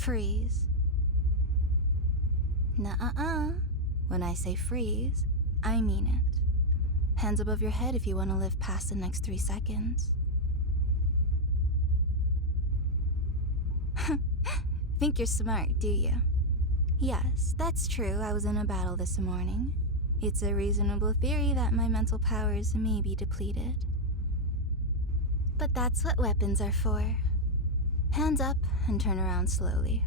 Freeze. Nuh-uh-uh. When I say freeze, I mean it. Hands above your head if you want to live past the next 3 seconds. Think you're smart, do you? Yes, that's true. I was in a battle this morning. It's a reasonable theory that my mental powers may be depleted. But that's what weapons are for. Hands up and turn around slowly.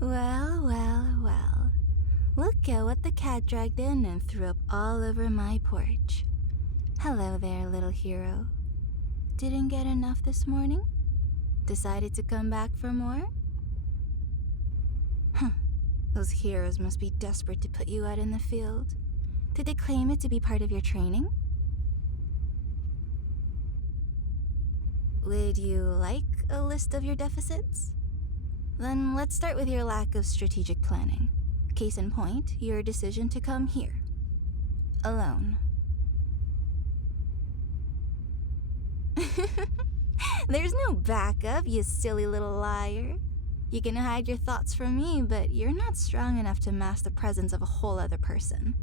Well, well, well. Look at what the cat dragged in and threw up all over my porch. Hello there, little hero. Didn't get enough this morning? Decided to come back for more? Huh. Those heroes must be desperate to put you out in the field. Did they claim it to be part of your training? Would you like a list of your deficits? Then let's start with your lack of strategic planning. Case in point, your decision to come here. Alone. There's no backup, you silly little liar. You can hide your thoughts from me, but you're not strong enough to mask the presence of a whole other person.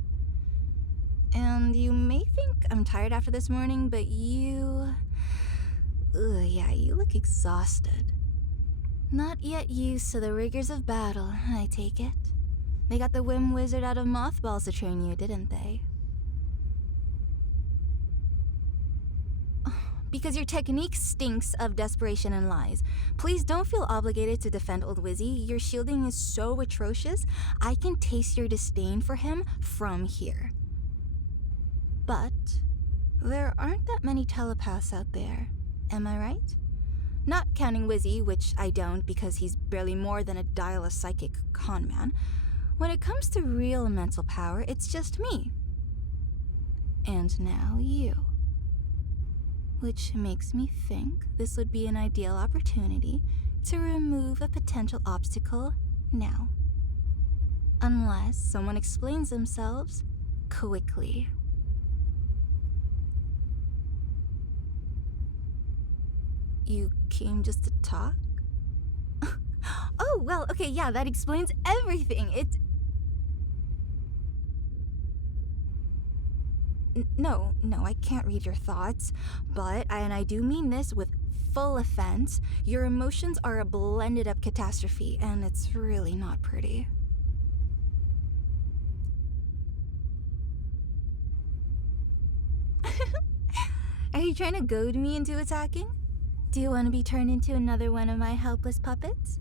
And you may think I'm tired after this morning, but you look exhausted. Not yet used to the rigors of battle, I take it. They got the whim wizard out of mothballs to train you, didn't they? Because your technique stinks of desperation and lies. Please don't feel obligated to defend old Wizzy. Your shielding is so atrocious, I can taste your disdain for him from here. But there aren't that many telepaths out there, am I right? Not counting Wizzy, which I don't because he's barely more than a dial-a psychic con man. When it comes to real mental power, it's just me. And now you. Which makes me think this would be an ideal opportunity to remove a potential obstacle now. Unless someone explains themselves quickly. You came just to talk? Oh, well, okay, yeah, that explains everything. No, I can't read your thoughts, but, and I do mean this with full offense, your emotions are a blended up catastrophe, and it's really not pretty. Are you trying to goad me into attacking? Do you want to be turned into another one of my helpless puppets?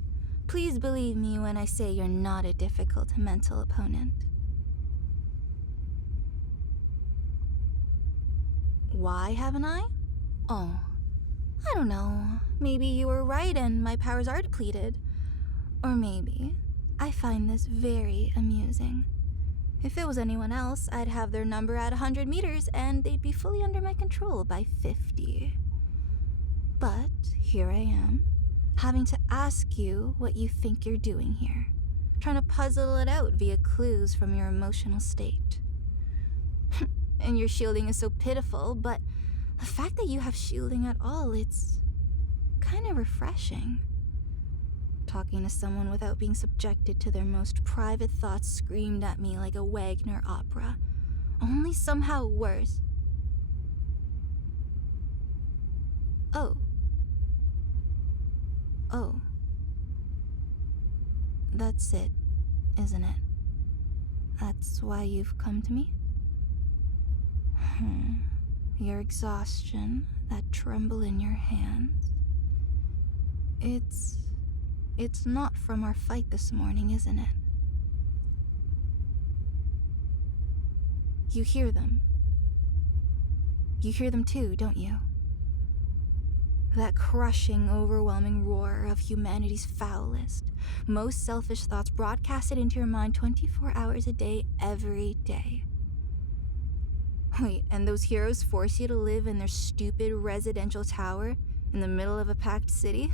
Please believe me when I say you're not a difficult mental opponent. Why haven't I? Oh, I don't know. Maybe you were right and my powers are depleted. Or maybe I find this very amusing. If it was anyone else, I'd have their number at 100 meters and they'd be fully under my control by 50. But here I am, having to ask you what you think you're doing here. Trying to puzzle it out via clues from your emotional state. And your shielding is so pitiful, but the fact that you have shielding at all, it's kind of refreshing. Talking to someone without being subjected to their most private thoughts screamed at me like a Wagner opera, only somehow worse. Oh. That's it, isn't it? That's why you've come to me? Your exhaustion, that tremble in your hands. It's not from our fight this morning, isn't it? You hear them. You hear them too, don't you? That crushing, overwhelming roar of humanity's foulest, most selfish thoughts broadcasted into your mind 24 hours a day, every day. Wait, and those heroes force you to live in their stupid residential tower in the middle of a packed city?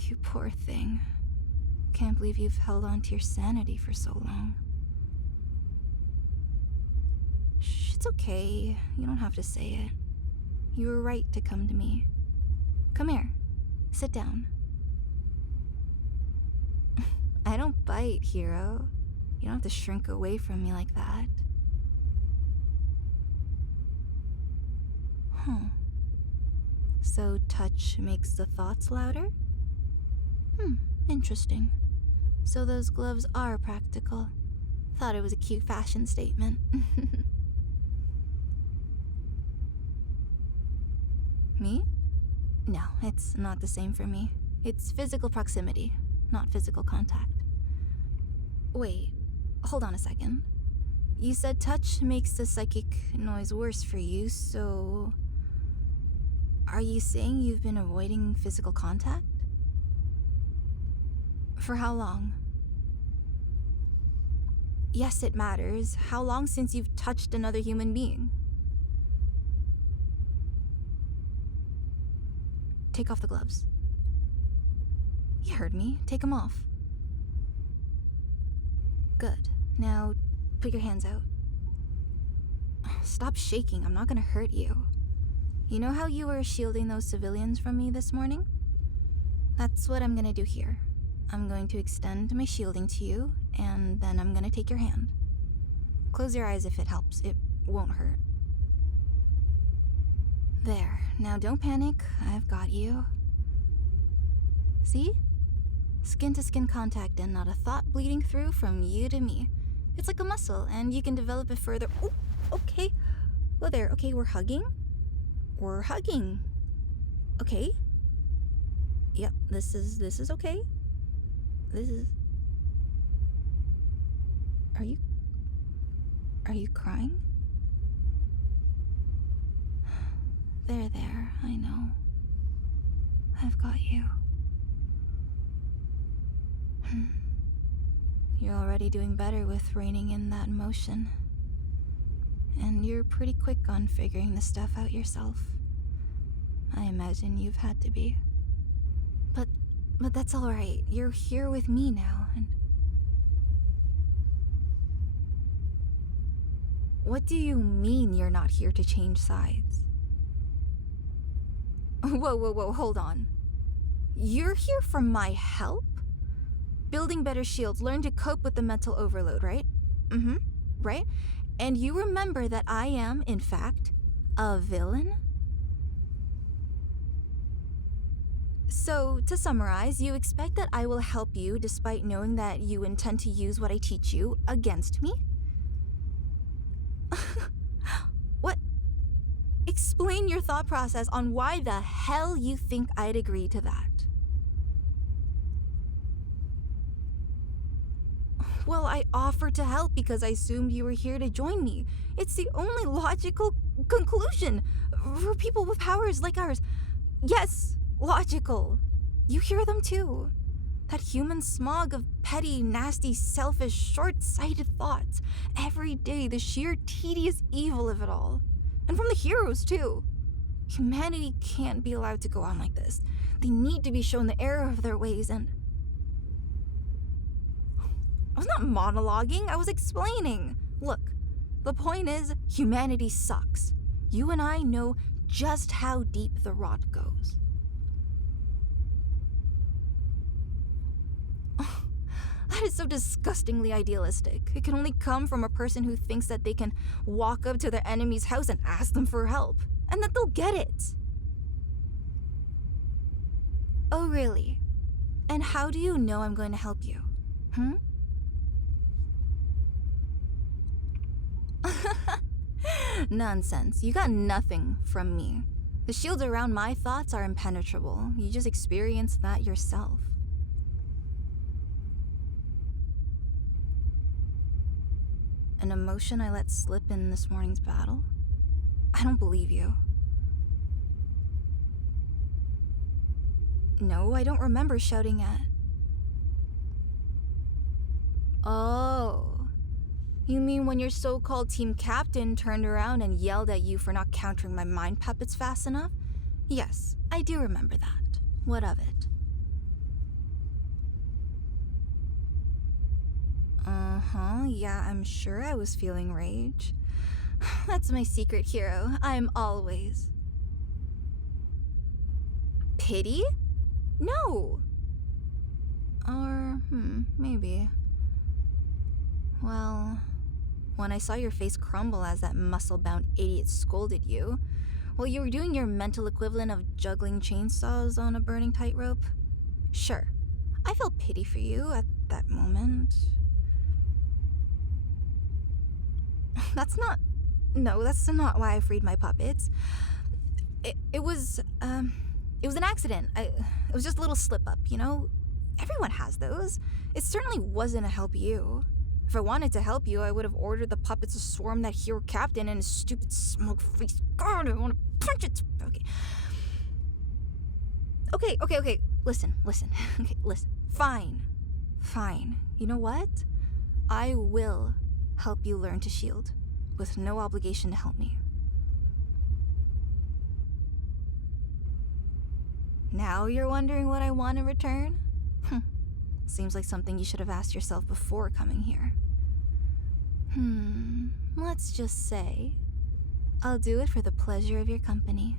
You poor thing. Can't believe you've held on to your sanity for so long. Shh, it's okay. You don't have to say it. You were right to come to me. Come here. Sit down. I don't bite, hero. You don't have to shrink away from me like that. Huh. So touch makes the thoughts louder? Interesting. So those gloves are practical. Thought it was a cute fashion statement. Me? No, it's not the same for me. It's physical proximity, not physical contact. Wait, hold on a second. You said touch makes the psychic noise worse for you, so... Are you saying you've been avoiding physical contact? For how long? Yes, it matters. How long since you've touched another human being? Take off the gloves. You heard me. Take them off. Good. Now, put your hands out. Stop shaking. I'm not gonna hurt you. You know how you were shielding those civilians from me this morning? That's what I'm gonna do here. I'm going to extend my shielding to you, and then I'm gonna take your hand. Close your eyes if it helps. It won't hurt. There. Now don't panic. I've got you. See? Skin-to-skin contact and not a thought bleeding through from you to me. It's like a muscle, and you can develop it further. Oh, okay. Oh, there. Okay, we're hugging. We're hugging. Okay. Yep, this is okay. This is... Are you crying? There, I know. I've got you. You're already doing better with reining in that emotion. And you're pretty quick on figuring the stuff out yourself. I imagine you've had to be. But that's all right. You're here with me now, and... What do you mean you're not here to change sides? Whoa, hold on. You're here for my help? Building better shields, learn to cope with the mental overload, right? Right? And you remember that I am, in fact, a villain? So, to summarize, you expect that I will help you despite knowing that you intend to use what I teach you against me? What? Explain your thought process on why the hell you think I'd agree to that. Well, I offered to help because I assumed you were here to join me. It's the only logical conclusion for people with powers like ours. Yes, logical. You hear them too. That human smog of petty, nasty, selfish, short-sighted thoughts. Every day, the sheer tedious evil of it all. And from the heroes too. Humanity can't be allowed to go on like this. They need to be shown the error of their ways, and... I was not monologuing, I was explaining. Look, the point is, humanity sucks. You and I know just how deep the rot goes. That is so disgustingly idealistic. It can only come from a person who thinks that they can walk up to their enemy's house and ask them for help, and that they'll get it. Oh, really? And how do you know I'm going to help you? Nonsense. You got nothing from me. The shields around my thoughts are impenetrable. You just experience that yourself. An emotion I let slip in this morning's battle? I don't believe you. No, I don't remember shouting at... Oh. You mean when your so-called team captain turned around and yelled at you for not countering my mind puppets fast enough? Yes, I do remember that. What of it? Yeah, I'm sure I was feeling rage. That's my secret, hero. I'm always. Pity? No. Or, maybe. Well, when I saw your face crumble as that muscle-bound idiot scolded you, while you were doing your mental equivalent of juggling chainsaws on a burning tightrope, sure, I felt pity for you at that moment. That's not why I freed my puppets. It was an accident. It was just a little slip-up, you know? Everyone has those. It certainly wasn't to help you. If I wanted to help you, I would have ordered the puppets to swarm that hero captain and his stupid smoke-faced guard. I want to punch it. Okay. Listen. Okay, listen. Fine. You know what? I will help you learn to shield, with no obligation to help me. Now you're wondering what I want in return? Seems like something you should have asked yourself before coming here. Let's just say I'll do it for the pleasure of your company.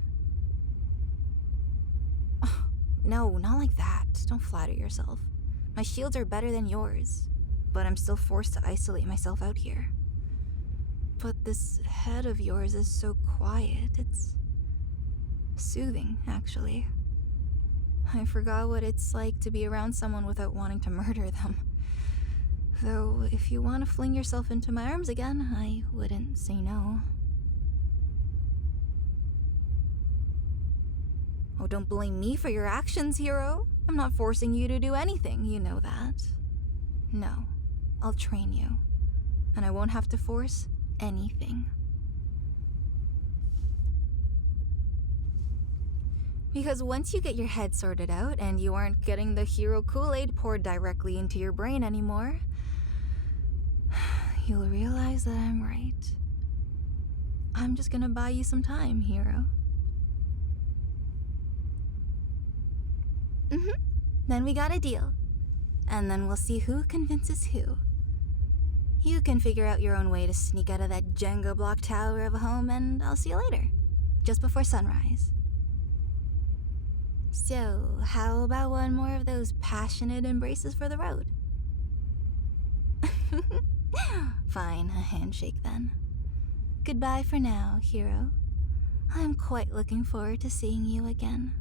No, not like that. Don't flatter yourself. My shields are better than yours, but I'm still forced to isolate myself out here. But this head of yours is so quiet. It's soothing, actually. I forgot what it's like to be around someone without wanting to murder them. Though, if you want to fling yourself into my arms again, I wouldn't say no. Oh, don't blame me for your actions, hero. I'm not forcing you to do anything, you know that. No, I'll train you. And I won't have to force anything. Because once you get your head sorted out and you aren't getting the hero Kool-Aid poured directly into your brain anymore, you'll realize that I'm right. I'm just gonna buy you some time, hero. Then we got a deal. And then we'll see who convinces who. You can figure out your own way to sneak out of that Jenga block tower of a home, and I'll see you later, just before sunrise. So, how about one more of those passionate embraces for the road? Fine, a handshake then. Goodbye for now, hero. I'm quite looking forward to seeing you again.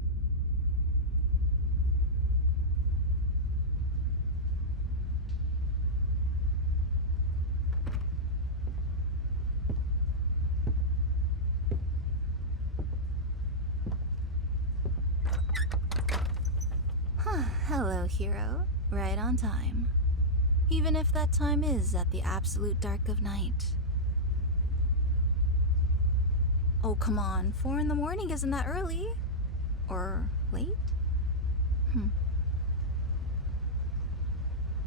Hello, hero. Right on time. Even if that time is at the absolute dark of night. Oh, come on. 4 in the morning isn't that early? Or late?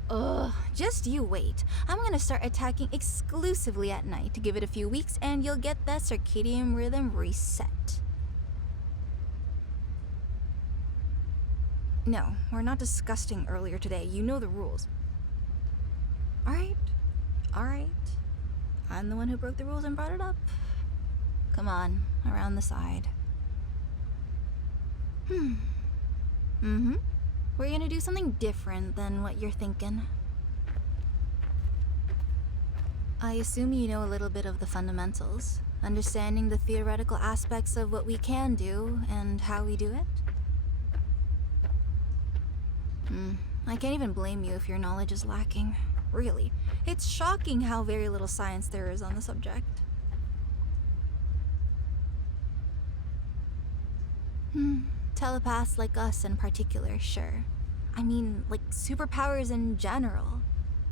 Ugh, just you wait. I'm gonna start attacking exclusively at night. Give it a few weeks and you'll get that circadian rhythm reset. No, we're not discussing earlier today. You know the rules. Alright. I'm the one who broke the rules and brought it up. Come on, around the side. We're gonna do something different than what you're thinking. I assume you know a little bit of the fundamentals, understanding the theoretical aspects of what we can do and how we do it. I can't even blame you if your knowledge is lacking. Really, it's shocking how very little science there is on the subject. Telepaths like us in particular, sure. I mean, like superpowers in general.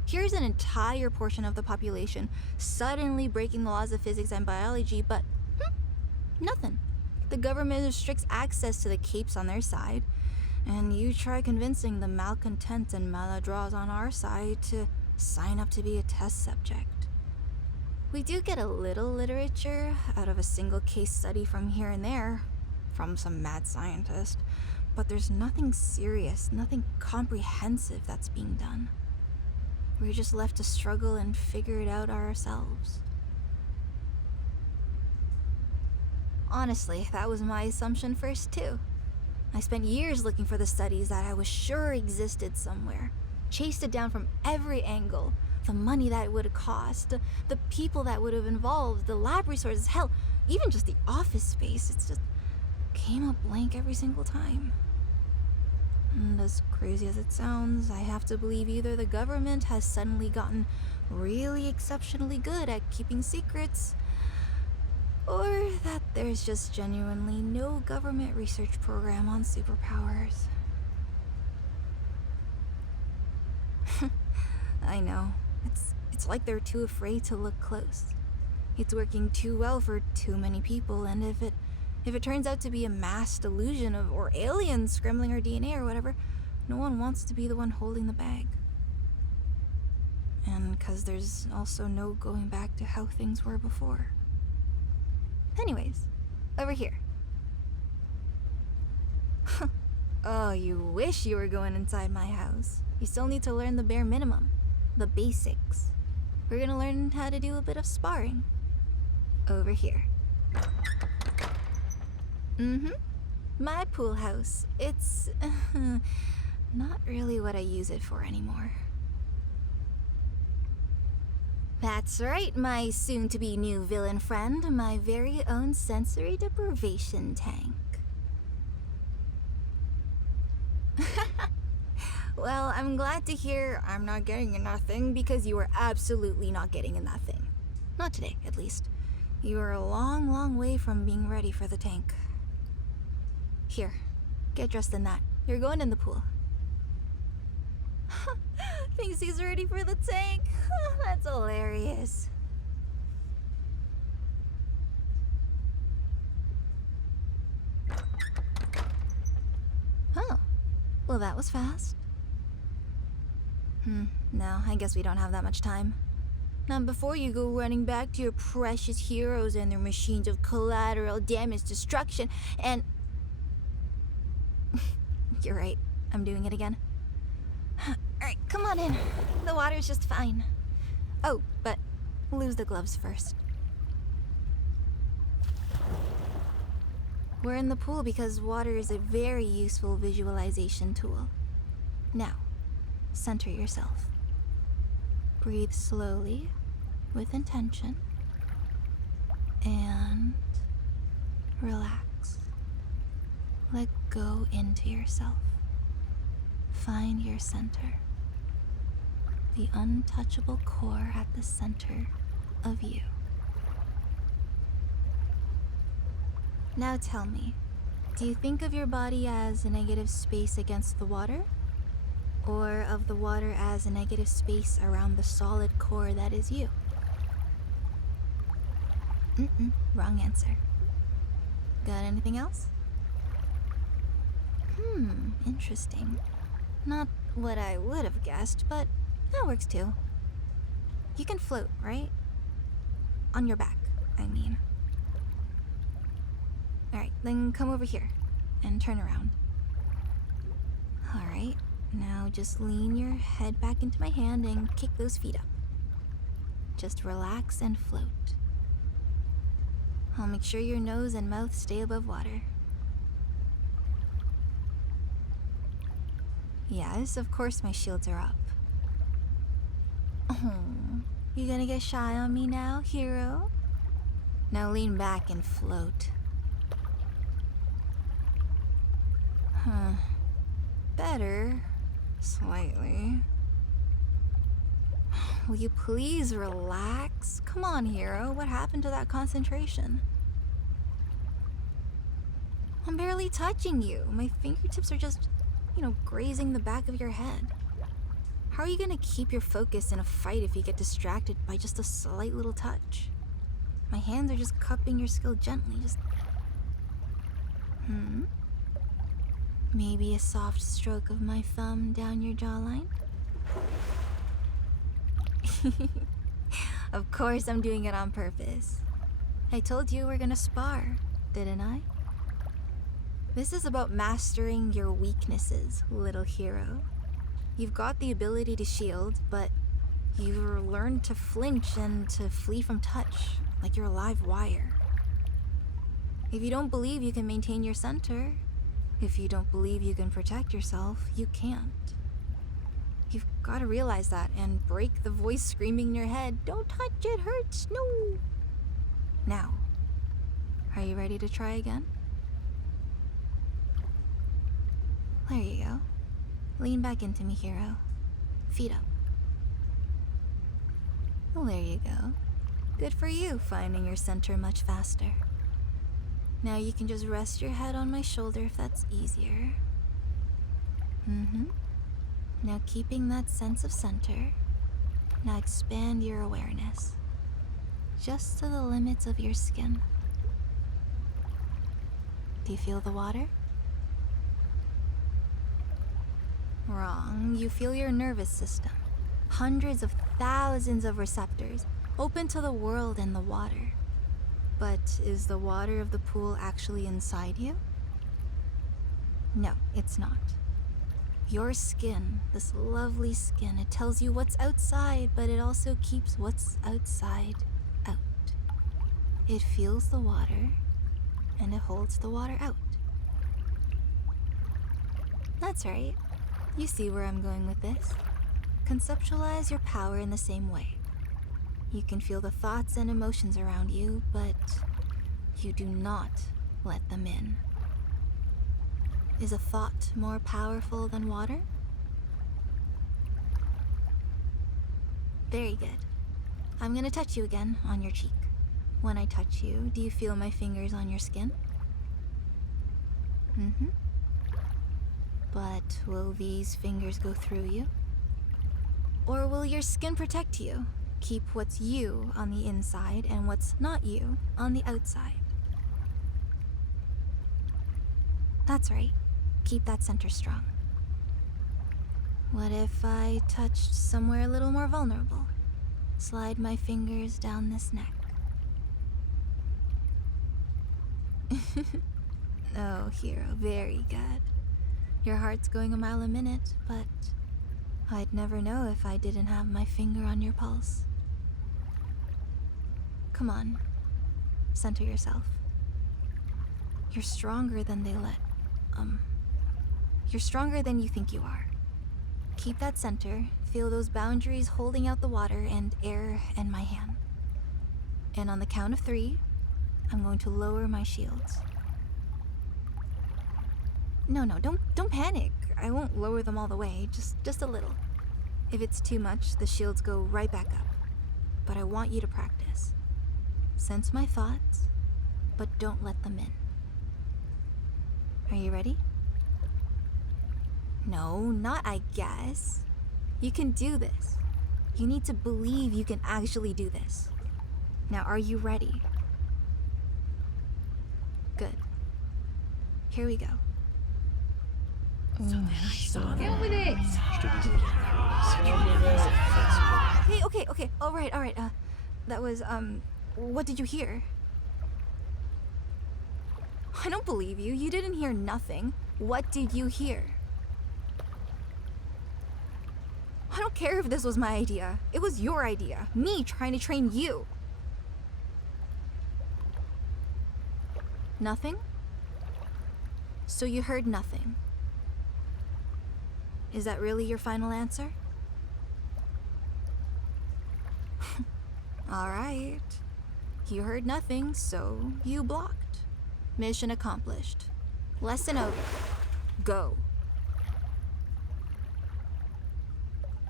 Here's an entire portion of the population suddenly breaking the laws of physics and biology, but nothing. The government restricts access to the capes on their side, and you try convincing the malcontents and maladroits on our side to sign up to be a test subject. We do get a little literature out of a single case study from here and there, from some mad scientist, but there's nothing serious, nothing comprehensive that's being done. We're just left to struggle and figure it out ourselves. Honestly, that was my assumption first too. I spent years looking for the studies that I was sure existed somewhere. Chased it down from every angle. The money that it would have cost, the people that would have involved, the lab resources, hell, even just the office space. It's just came up blank every single time. And as crazy as it sounds, I have to believe either the government has suddenly gotten really exceptionally good at keeping secrets, or that there's just genuinely no government research program on superpowers. I know. It's like they're too afraid to look close. It's working too well for too many people, and if it turns out to be a mass delusion or aliens scrambling our DNA or whatever, no one wants to be the one holding the bag. And because there's also no going back to how things were before. Anyways, over here. Oh, you wish you were going inside my house. You still need to learn the bare minimum, the basics. We're gonna learn how to do a bit of sparring. Over here. My pool house. It's not really what I use it for anymore. That's right, my soon-to-be new villain friend, my very own sensory deprivation tank. Well, I'm glad to hear I'm not getting in that thing, because you are absolutely not getting in that thing. Not today, at least. You are a long, long way from being ready for the tank. Here, get dressed in that. You're going in the pool. Thinks he's ready for the tank. That's hilarious. Oh, well that was fast. No, I guess we don't have that much time. Now before you go running back to your precious heroes and their machines of collateral damage destruction and... You're right, I'm doing it again. Alright, come on in. The water's just fine. Oh, but lose the gloves first. We're in the pool because water is a very useful visualization tool. Now, center yourself. Breathe slowly, with intention, and relax. Let go into yourself. Find your center. The untouchable core at the center of you. Now tell me, do you think of your body as a negative space against the water? Or of the water as a negative space around the solid core that is you? Wrong answer. Got anything else? Interesting. Not what I would have guessed, but that works too. You can float, right? On your back, I mean. Alright, then come over here and turn around. Alright, now just lean your head back into my hand and kick those feet up. Just relax and float. I'll make sure your nose and mouth stay above water. Yes, of course my shields are up. Oh, you gonna get shy on me now, hero? Now lean back and float. Better. Slightly. Will you please relax? Come on, hero. What happened to that concentration? I'm barely touching you. My fingertips are just, grazing the back of your head. How are you gonna keep your focus in a fight if you get distracted by just a slight little touch? My hands are just cupping your skill gently, just... Maybe a soft stroke of my thumb down your jawline? Of course I'm doing it on purpose. I told you we're gonna spar, didn't I? This is about mastering your weaknesses, little hero. You've got the ability to shield, but you've learned to flinch and to flee from touch, like you're a live wire. If you don't believe you can maintain your center, If you don't believe you can protect yourself, you can't. You've got to realize that and break the voice screaming in your head, "Don't touch, it hurts, no!" Now, are you ready to try again? There you go. Lean back into me, hero. Feet up. Well, there you go. Good for you, finding your center much faster. Now you can just rest your head on my shoulder if that's easier. Now keeping that sense of center, now expand your awareness. Just to the limits of your skin. Do you feel the water? Wrong. You feel your nervous system. Hundreds of thousands of receptors open to the world and the water. But is the water of the pool actually inside you? No, it's not. Your skin, this lovely skin, it tells you what's outside, but it also keeps what's outside out. It feels the water, and it holds the water out. That's right. You see where I'm going with this. Conceptualize your power in the same way. You can feel the thoughts and emotions around you, but you do not let them in. Is a thought more powerful than water? Very good. I'm gonna touch you again on your cheek. When I touch you, do you feel my fingers on your skin? But will these fingers go through you? Or will your skin protect you? Keep what's you on the inside and what's not you on the outside. That's right. Keep that center strong. What if I touched somewhere a little more vulnerable? Slide my fingers down this neck. Oh, hero, very good. Your heart's going a mile a minute, but I'd never know if I didn't have my finger on your pulse. Come on, center yourself. You're stronger than you're stronger than you think you are. Keep that center, feel those boundaries holding out the water and air and my hand. And on the count of 3, I'm going to lower my shields. No, don't panic. I won't lower them all the way, just a little. If it's too much, the shields go right back up. But I want you to practice. Sense my thoughts, but don't let them in. Are you ready? No, not I guess. You can do this. You need to believe you can actually do this. Now, are you ready? Good. Here we go. So then I saw them. Get on with it! Okay. All right. That was, what did you hear? I don't believe you. You didn't hear nothing. What did you hear? I don't care if this was my idea. It was your idea. Me trying to train you. Nothing? So you heard nothing. Is that really your final answer? All right. You heard nothing, so you blocked. Mission accomplished. Lesson over. Go.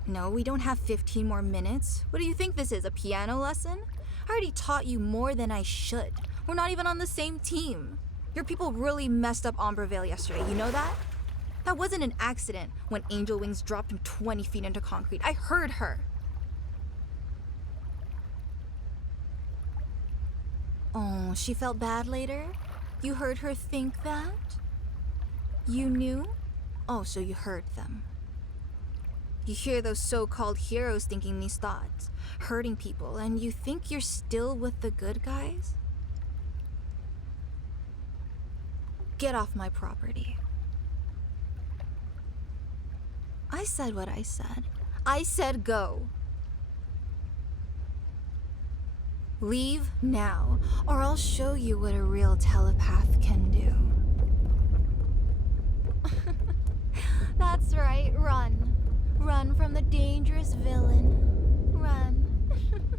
No, we don't have 15 more minutes. What do you think this is, a piano lesson? I already taught you more than I should. We're not even on the same team. Your people really messed up Ombreville yesterday, you know that? That wasn't an accident when Angel Wings dropped him 20 feet into concrete. I heard her. Oh, she felt bad later? You heard her think that? You knew? Oh, so you heard them. You hear those so-called heroes thinking these thoughts, hurting people, and you think you're still with the good guys? Get off my property. I said what I said. I said go. Leave now, or I'll show you what a real telepath can do. That's right, run. Run from the dangerous villain. Run.